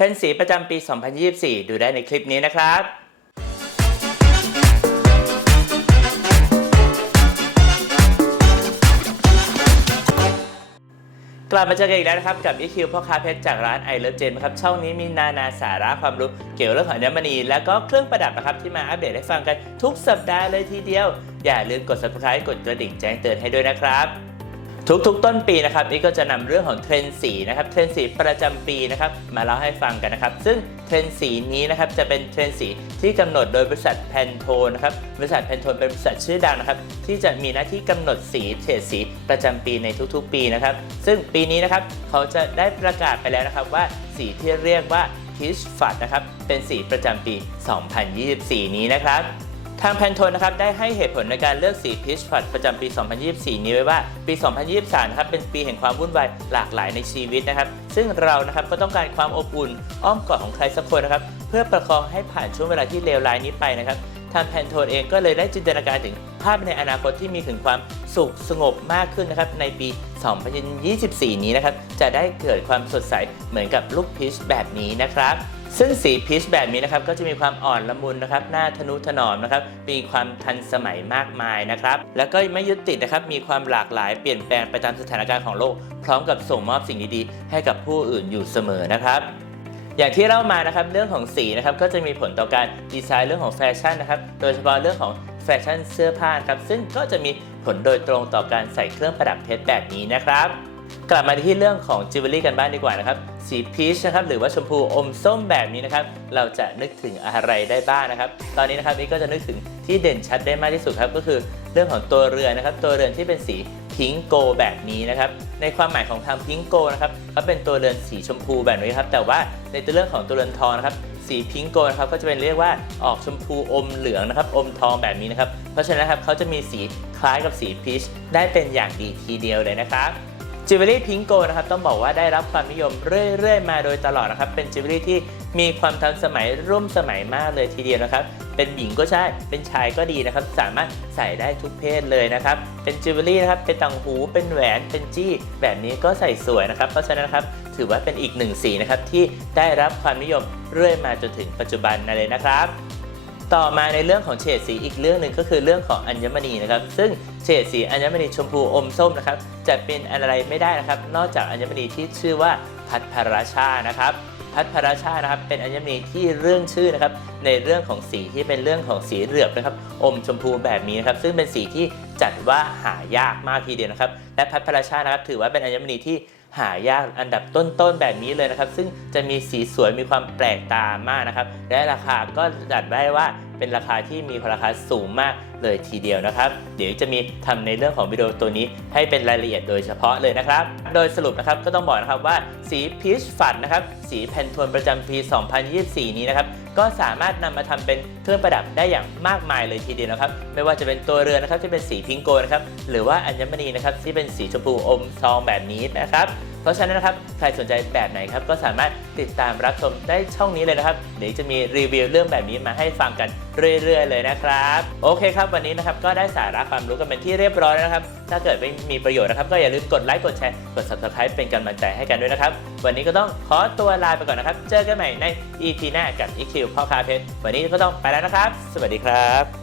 รนด์สีประจำปี 2024 ดูได้ในคลิปนี้นะครับกลับมาเจอกันอีกแล้วนะครับกับ EQ พ่อค้าเพชรจากร้าน i Love Gen นะครับช่องนี้มีนานาสาระความรู้เกี่ยวกับเรื่องของอัญมณี และก็เครื่องประดับนะครับที่มาอัปเดตให้ฟังกันทุกสัปดาห์เลยทีเดียว อย่าลืมกด subscribe กดกระดิ่งแจ้งเตือนให้ด้วยนะครับ ทุกๆ ต้นปีนะครับนี่ก็จะนำเรื่องของเทรนด์สีนะครับเทรนด์สีประจำปีนะครับมาเล่าให้ฟังกันนะครับ ซึ่งเทรนด์สีนี้นะครับจะเป็นเทรนด์สีที่กำหนดโดยบริษัทแพนโทนะครับบริษัทแพนโทเป็นบริษัทชื่อดังนะครับที่จะมีหน้าที่กำหนดสีเฉดสีประจำปีในทุกๆ ปีนะครับ ซึ่งปีนี้นะครับเขาจะได้ประกาศไปแล้วนะครับว่าสีที่เรียกว่า Peach Fud นะครับเป็นสีประจำปี 2024 นี้นะครับ ทางแพนโทนนะครับได้ให้เหตุผลในการเลือกสีพีชฟัดประจำปี 2024 นี้ไว้ว่าปี 2023 นะครับเป็นปีแห่งความวุ่นวายหลากหลายในชีวิตนะครับ ซึ่งเรานะครับก็ต้องการความอบอุ่นอ้อมกอดของใครสักคนนะครับ เพื่อประคองให้ผ่านช่วงเวลาที่เลวร้ายนี้ไปนะครับ ทางแพนโทนเองก็เลยได้จินตนาการถึงภาพในอนาคตที่มีถึงความสุขสงบมากขึ้นนะครับในปี 2024 นี้นะครับจะได้เกิดความสดใสเหมือนกับลูกพีชแบบนี้นะครับ ซึ่งสีพีชแบบนี้นะครับก็จะมีความอ่อนละมุนนะครับหน้าทนุถนอมนะครับมีความทันสมัยมากมายนะครับแล้วก็ไม่ยึดติดนะครับมีความหลากหลายเปลี่ยนแปลงไปตามสถานการณ์ของโลก พร้อมกับส่งมอบสิ่งดีๆ ให้กับผู้อื่นอยู่เสมอนะครับอย่างที่เล่ามานะครับเรื่องของสีนะครับก็จะมีผลต่อการดีไซน์เรื่องของแฟชั่นนะครับโดยเฉพาะเรื่องของแฟชั่นเสื้อผ้าครับซึ่งก็จะมีผลโดยตรงต่อการใส่เครื่องประดับเพชรแบบนี้นะครับ กลับมาที่เรื่องของจิวเวลรี่กันบ้างดีกว่านะครับ สีพีชนะครับหรือว่าชมพูอมส้มแบบนี้นะครับ เราจะนึกถึงอะไรได้บ้างนะครับ ตอนนี้นะครับนี่ก็จะนึกถึงที่เด่นชัดได้มากที่สุดครับ ก็คือเรื่องของตัวเรือนนะครับ ตัวเรือนที่เป็นสีพิงโกแบบนี้นะครับ ในความหมายของทางพิงโกนะครับเขาเป็นตัวเรือนสีชมพูแบบนี้ครับ แต่ว่าในตัวเรื่องของตัวเรือนทองนะครับสีพิงโกนะครับก็จะเป็นเรียกว่าออกชมพูอมเหลืองนะครับอมทองแบบนี้นะครับ เพราะฉะนั้นครับเขาจะมีสีคล้ายกับสีพีชได้เป็นอย่างดีทีเดียวเลยนะครับ จิวเวลรี่พิงโกนะครับต้องบอกว่าได้รับความนิยมเรื่อยๆ มาโดยตลอดนะครับเป็นจิวเวลรี่ที่มีความทันสมัยร่วมสมัยมากเลยทีเดียวนะครับ เป็นหญิงก็ใช่ เป็นชายก็ดีนะครับ สามารถใส่ได้ทุกเพศเลยนะครับ เป็นจิวเวลรี่นะครับเป็นต่างหูเป็นแหวนเป็นจี้แบบนี้ก็ใส่สวยนะครับ เพราะฉะนั้นครับถือว่าเป็นอีกหนึ่งสีนะครับที่ได้รับความนิยมเรื่อยมาจนถึงปัจจุบันนั่นเลยนะครับ ต่อมาในเรื่องของเฉดสีอีกเรื่องหนึ่งก็คือเรื่องของอัญมณีนะครับ ซึ่งเฉดสีอัญมณีชมพูอมส้มนะครับ จะเป็นอะไรไม่ได้นะครับ นอกจากอัญมณีที่ชื่อว่าพัทพราชานะครับพัทพราชานะครับเป็นอัญมณีที่เรื่องชื่อนะครับในเรื่องของสีที่เป็นเรื่องของสีเหลือบนะครับ อมชมพูแบบนี้นะครับ ซึ่งเป็นสีที่จัดว่าหายากมากทีเดียวนะครับ และพัทพราชานะครับถือว่าเป็นอัญมณีที่ หายากอันดับต้นๆแบบนี้เลยนะครับ ซึ่งจะมีสีสวยมีความแปลกตามากนะครับ และราคาก็จัดได้ว่า เป็นราคาที่มีราคาสูงมากเลยทีเดียวนะครับ เดี๋ยวจะมีทำในเรื่องของวิดีโอตัวนี้ให้เป็นรายละเอียดโดยเฉพาะเลยนะครับ โดยสรุปนะครับก็ต้องบอกนะครับว่าสีพีชฟัดนะครับสีแพนโทนประจำปี 2024 นี้นะครับก็สามารถนำมาทำเป็นเครื่องประดับได้อย่างมากมายเลยทีเดียวนะครับ ไม่ว่าจะเป็นตัวเรือนนะครับที่เป็นสีพิงโกนะครับหรือว่าอัญมณีนะครับที่เป็นสีชมพูอมทองแบบนี้นะครับ เพราะฉะนั้นนะครับใครสนใจแบบไหนครับก็สามารถติดตามรับชมได้ช่องนี้เลยนะครับเดี๋ยวจะมีรีวิวเรื่องแบบนี้มาให้ฟังกันเรื่อย ๆ เลยนะครับโอเคครับวันนี้นะครับก็ได้สาระความรู้กันเป็นที่เรียบร้อยแล้วนะครับ ถ้าเกิดไม่มีประโยชน์นะครับ ก็อย่าลืมกดไลค์กดแชร์กด subscribe เป็นกำลังใจให้กันด้วยนะครับ วันนี้ก็ต้องขอตัวลาไปก่อนนะครับ เจอกันใหม่ใน EP หน้ากับ EQ พ่อคาเพชรวันนี้ก็ต้องไปแล้วนะครับ สวัสดีครับ